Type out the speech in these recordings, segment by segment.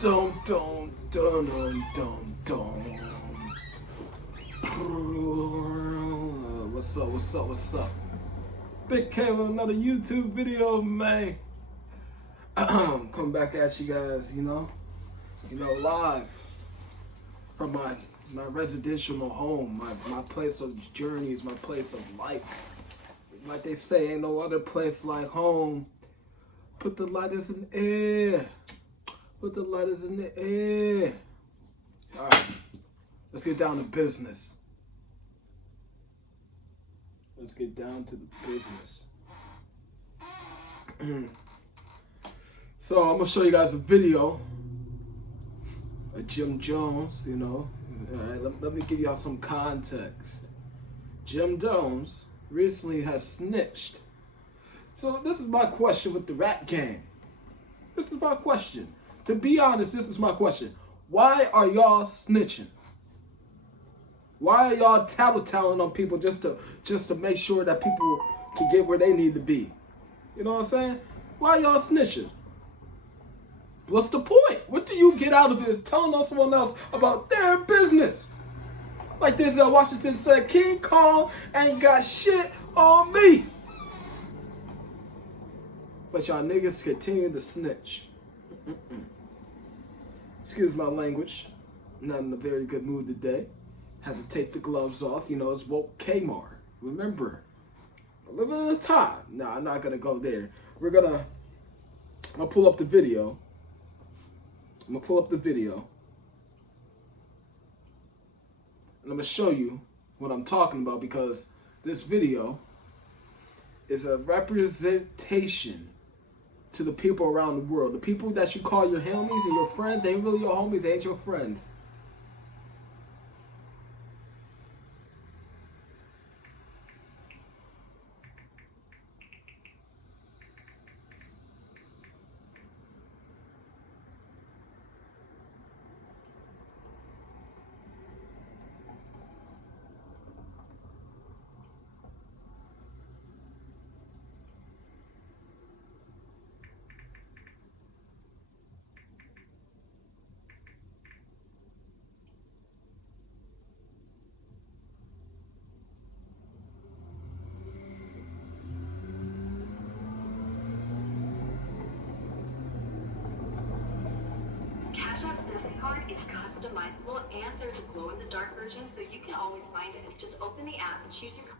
Dum dum dum dum dum dum. What's up? What's up? What's up? Big K with another YouTube video, man. Come back at you guys, live from my residential home, my place of journeys, my place of life. Like they say, ain't no other place like home. Put the lighters in the air. Put the lighters in the air. All right, let's get down to business. Let's get down to the business. So I'm gonna show you guys a video of Jim Jones. All right, let me give y'all some context. Jim Jones recently has snitched. So this is my question with the rap game. This is my question. To be honest, this is my question. Why are y'all snitching? Why are y'all tattling on people just to make sure that people can get where they need to be? You know what I'm saying? Why y'all snitching? What's the point? What do you get out of this? Telling on someone else about their business. Like Denzel Washington said, King Kong ain't got shit on me. But y'all niggas continue to snitch. Excuse my language. I'm not in a very good mood today. Had to take the gloves off. It's woke Kmart. Remember, I'm living in a time. No, I'm not gonna go there. I'll pull up the video. And I'm gonna show you what I'm talking about, because this video is a representation to the people around the world. The people that you call your homies and your friends, they ain't really your homies, they ain't your friends. Cash App's debit card is customizable, and there's a glow-in-the-dark version, so you can always find it. Just open the app and choose your card.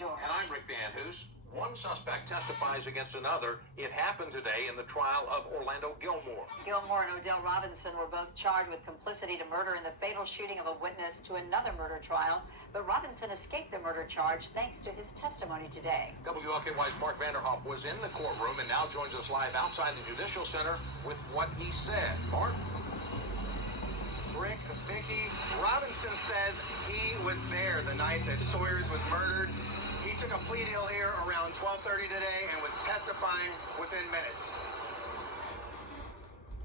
And I'm Rick Van Hoos. One suspect testifies against another. It happened today in the trial of Orlando Gilmore. Gilmore and Odell Robinson were both charged with complicity to murder in the fatal shooting of a witness to another murder trial, but Robinson escaped the murder charge thanks to his testimony today. WLKY's Mark Vanderhoff was in the courtroom and now joins us live outside the Judicial Center with what he said. Mark? Rick, Vicky, Robinson says he was there the night that Sawyers was murdered. He took a plea deal here around 12:30 today and was testifying within minutes.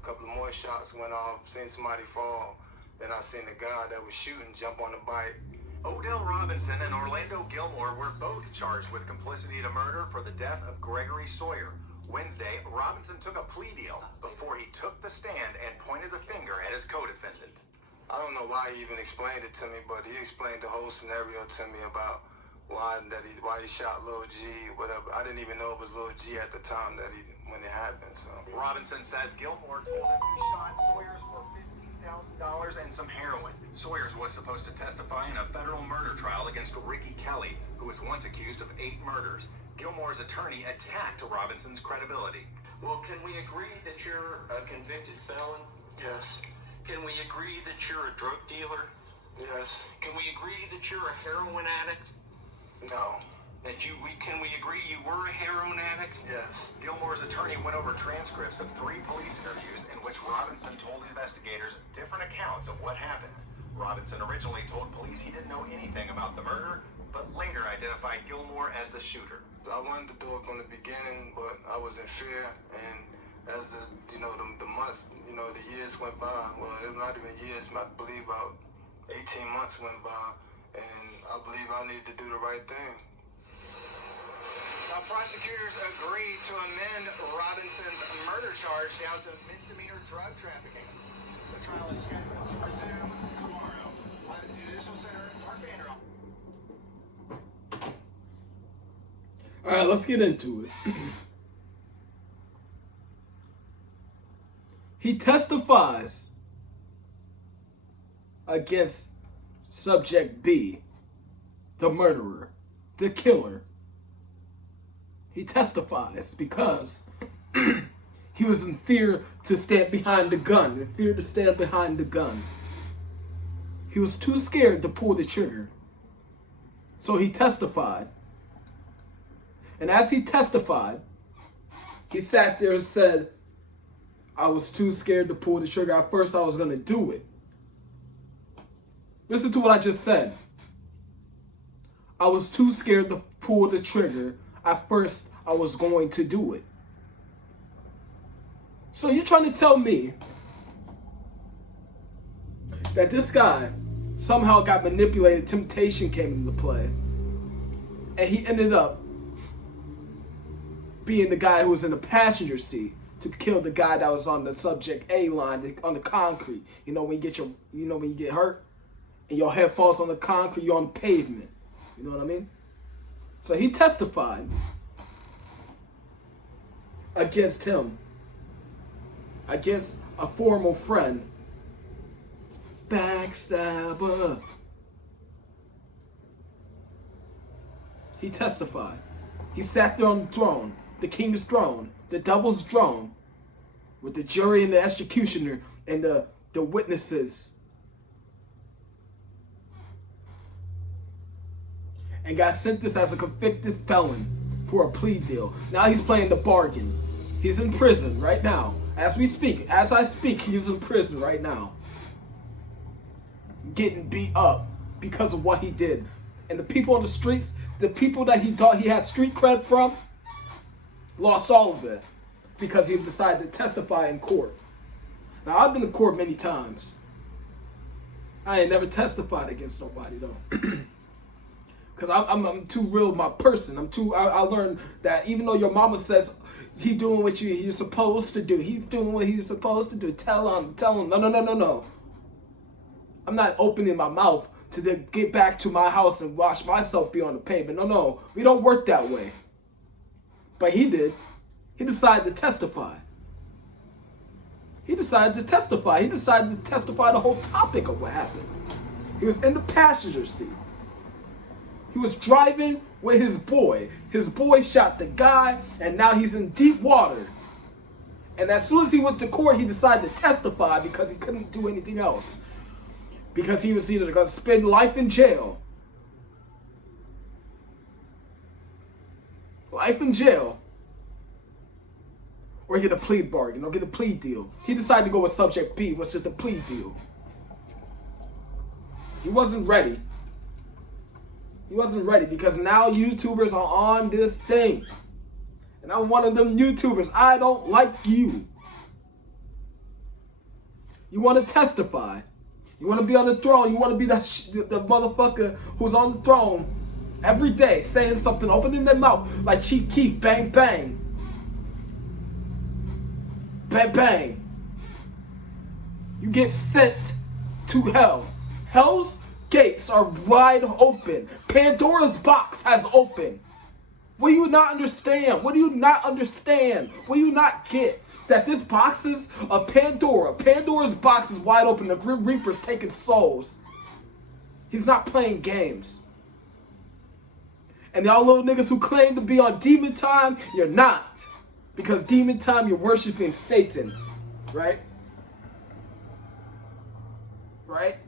A couple of more shots went off, seen somebody fall. Then I seen the guy that was shooting jump on the bike. Odell Robinson and Orlando Gilmore were both charged with complicity to murder for the death of Gregory Sawyer. Wednesday, Robinson took a plea deal before he took the stand and pointed the finger at his co-defendant. I don't know why he even explained it to me, but he explained the whole scenario to me about why he shot Lil G, whatever. I didn't even know it was Lil G at the time when it happened. So Robinson says Gilmore told him he shot Sawyers for $15,000 and some heroin. Sawyers was supposed to testify in a federal murder trial against Ricky Kelly, who was once accused of 8 murders. Gilmore's attorney attacked Robinson's credibility. Well, can we agree that you're a convicted felon? yes, Can we agree that you're a drug dealer? yes, Can we agree that you're a heroin addict? no, Can we agree you were a heroin addict? yes. Gilmore's attorney went over transcripts of 3 police interviews in which Robinson told investigators different accounts of what happened. Robinson originally told police he didn't know anything about the murder, but later identified Gilmore as the shooter. I wanted to do it from the beginning, but I was in fear, and as the months, the years went by. Well, it was not even years. I believe about 18 months went by, and I believe I need to do the right thing. Top prosecutors agreed to amend Robinson's murder charge down to misdemeanor drug trafficking. The trial is scheduled to resume tomorrow. Live at the Judicial Center, Mark Vanderhoff. All right, let's get into it. He testifies against subject B, the murderer, the killer. He testifies because he was in fear to stand behind the gun, in fear to stand behind the gun. He was too scared to pull the trigger. So he testified. And as he testified, he sat there and said, I was too scared to pull the trigger. At first I was going to do it. Listen to what I just said. I was too scared to pull the trigger. At first I was going to do it. So you're trying to tell me that this guy somehow got manipulated, temptation came into play, and he ended up being the guy who was in the passenger seat to kill the guy that was on the subject A line, on the concrete. You know when you get hurt and your head falls on the concrete, you're on the pavement. You know what I mean? So he testified against him, against a former friend. Backstabber. He testified. He sat there on the throne, the king's throne, the devil's throne, with the jury and the executioner and the witnesses, and got sentenced as a convicted felon for a plea deal. Now he's playing the bargain. He's in prison right now. As we speak, as I speak, he's in prison right now, getting beat up because of what he did. And the people on the streets, the people that he thought he had street cred from, lost all of it because he decided to testify in court. Now, I've been to court many times. I ain't never testified against nobody, though. Because I'm too real with my person. I learned that even though your mama says he's doing what you're supposed to do, he's doing what he's supposed to do, tell him, no. I'm not opening my mouth to then get back to my house and watch myself be on the pavement. No, we don't work that way. But he did. He decided to testify. He decided to testify the whole topic of what happened. He was in the passenger seat. He was driving with his boy. His boy shot the guy, and now he's in deep water. And as soon as he went to court, he decided to testify because he couldn't do anything else. Because he was either going to spend life in jail. Life in jail. Or get a plea bargain, or get a plea deal. He decided to go with subject B, which is the plea deal. He wasn't ready. He wasn't ready because now YouTubers are on this thing. And I'm one of them YouTubers. I don't like you. You want to testify. You want to be on the throne. You want to be the motherfucker who's on the throne every day saying something, opening their mouth like Chief Keef, bang, bang. Bang, bang. You get sent to hell. Hell's gates are wide open. Pandora's box has opened. Will you not understand? What do you not understand? Will you not get that this box is a Pandora? Pandora's box is wide open. The Grim Reaper's taking souls. He's not playing games. And y'all little niggas who claim to be on demon time, you're not. Because demon time, you're worshiping Satan. Right? Right?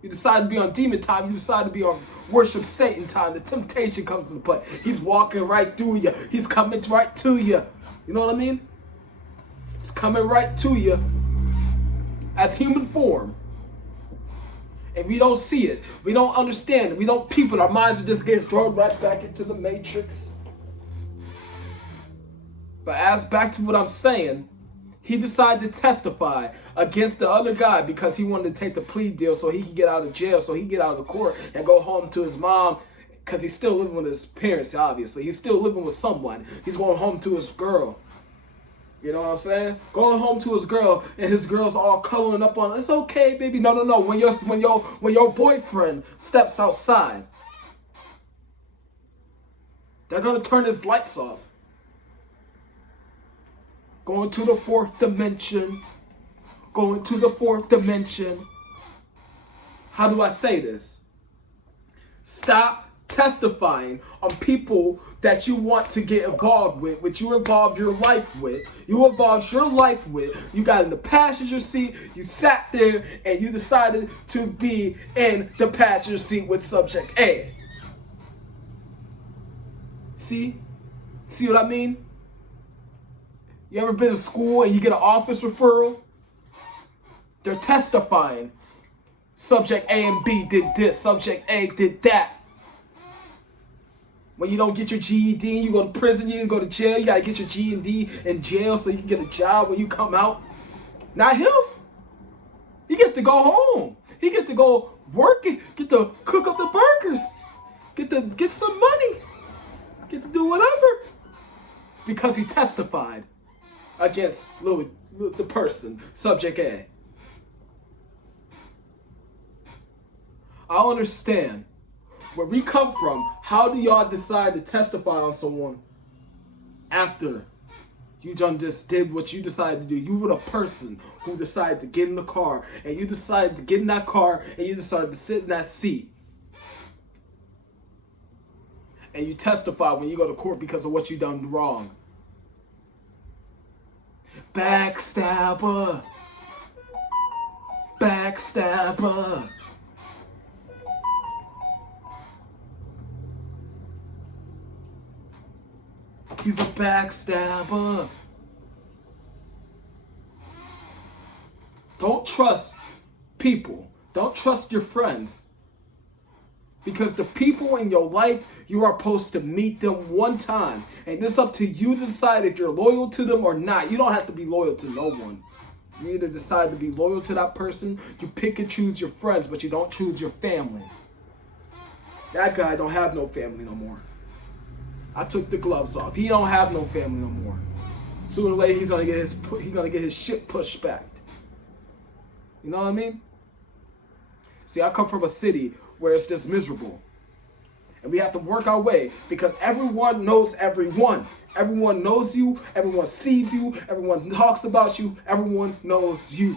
You decide to be on demon time, you decide to be on worship Satan time. The temptation comes into play. He's walking right through you. He's coming right to you. You know what I mean? It's coming right to you as human form. And we don't see it. We don't understand it. We don't peep it. Our minds are just getting thrown right back into the matrix. But as back to what I'm saying, he decided to testify against the other guy because he wanted to take the plea deal so he could get out of jail, so he could get out of the court and go home to his mom, Because he's still living with his parents, obviously. He's still living with someone. He's going home to his girl. You know what I'm saying? Going home to his girl, and his girl's all cuddling up on, it's okay, baby. No. When your boyfriend steps outside, they're gonna turn his lights off. Going to the fourth dimension. Going to the fourth dimension. How do I say this? Stop testifying on people that you want to get involved with, which you involved your life with. You involved your life with. You got in the passenger seat, you sat there, and you decided to be in the passenger seat with subject A. See? See what I mean? You ever been to school and you get an office referral? They're testifying. Subject A and B did this. Subject A did that. When you don't get your GED, you go to prison, you go to jail. You gotta get your GED in jail so you can get a job when you come out. Not him. He get to go home. He get to go work, get to cook up the burgers, get to get some money, get to do whatever, because he testified against the person, subject A. I understand. Where we come from, how do y'all decide to testify on someone after you just did what you decided to do? You were the person who decided to get in the car, and you decided to get in that car, and you decided to sit in that seat. And you testify when you go to court because of what you done wrong. Backstabber. Backstabber. He's a backstabber. Don't trust people. Don't trust your friends. Because the people in your life, you are supposed to meet them one time. And it's up to you to decide if you're loyal to them or not. You don't have to be loyal to no one. You either decide to be loyal to that person, you pick and choose your friends, but you don't choose your family. That guy don't have no family no more. I took the gloves off. He don't have no family no more. Sooner or later, he's gonna get his shit pushed back. You know what I mean? See, I come from a city where it's just miserable, and we have to work our way because everyone knows everyone. Everyone knows you. Everyone sees you. Everyone talks about you. Everyone knows you.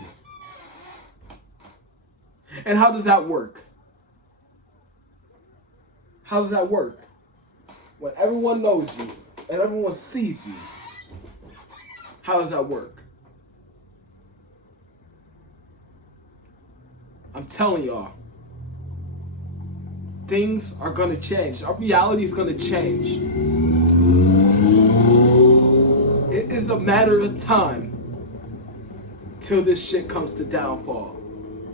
And how does that work? How does that work? When everyone knows you and everyone sees you, how does that work? I'm telling y'all, things are gonna change. Our reality is gonna change. It is a matter of time till this shit comes to downfall,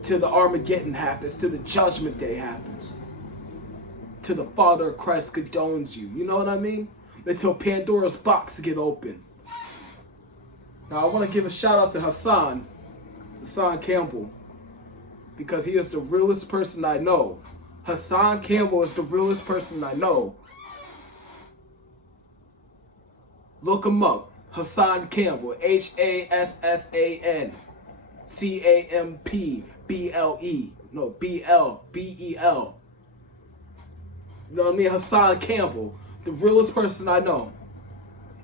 till the Armageddon happens, till the Judgment Day happens. Till the Father of Christ condones you. You know what I mean? Until Pandora's box get open. Now I want to give a shout out to Hassan Campbell, because he is the realest person I know. Hassan Campbell is the realest person I know. Look him up. Hassan Campbell. HASSAN CAMPBLE. No, BLBEL. You know what I mean? Hassan Campbell, the realest person I know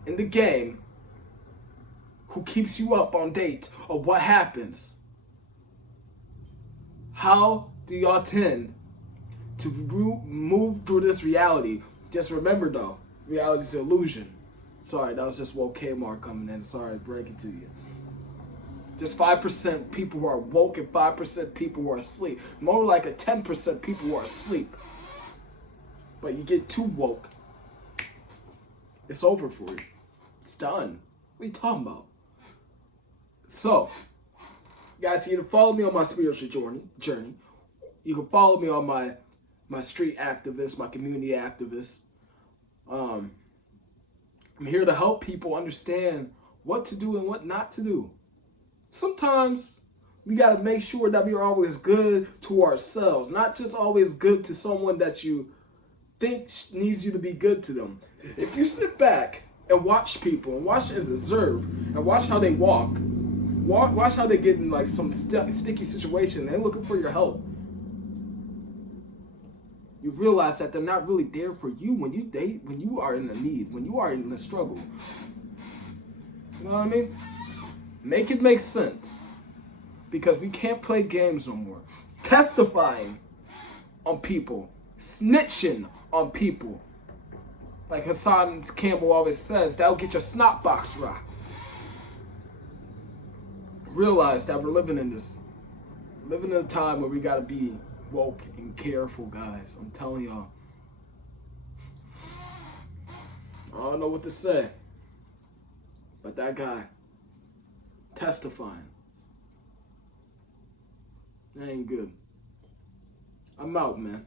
in the game, who keeps you up on date of what happens. How do y'all tend to move through this reality? Just remember though, reality is an illusion. Sorry, that was just woke Kmart coming in. Sorry to break it to you. Just 5% people who are woke and 5% people who are asleep. More like a 10% people who are asleep. But you get too woke, it's over for you. It's done. What are you talking about? So, guys, you can follow me on my spiritual journey. You can follow me on my street activist, my community activist. I'm here to help people understand what to do and what not to do. Sometimes we got to make sure that we are always good to ourselves, not just always good to someone that you think needs you to be good to them. If you sit back and watch people and watch and observe and watch how they walk, watch how they get in like some sticky situation, they're looking for your help. You realize that they're not really there for you when you are in the need, when you are in the struggle. You know what I mean? Make it make sense. Because we can't play games no more. Testifying on people. Snitching on people. Like Hassan Campbell always says, that'll get your snot box dropped. Realize that we're living in a time where we gotta be woke and careful, guys. I'm telling y'all. I don't know what to say. But that guy testifying. That ain't good. I'm out, man.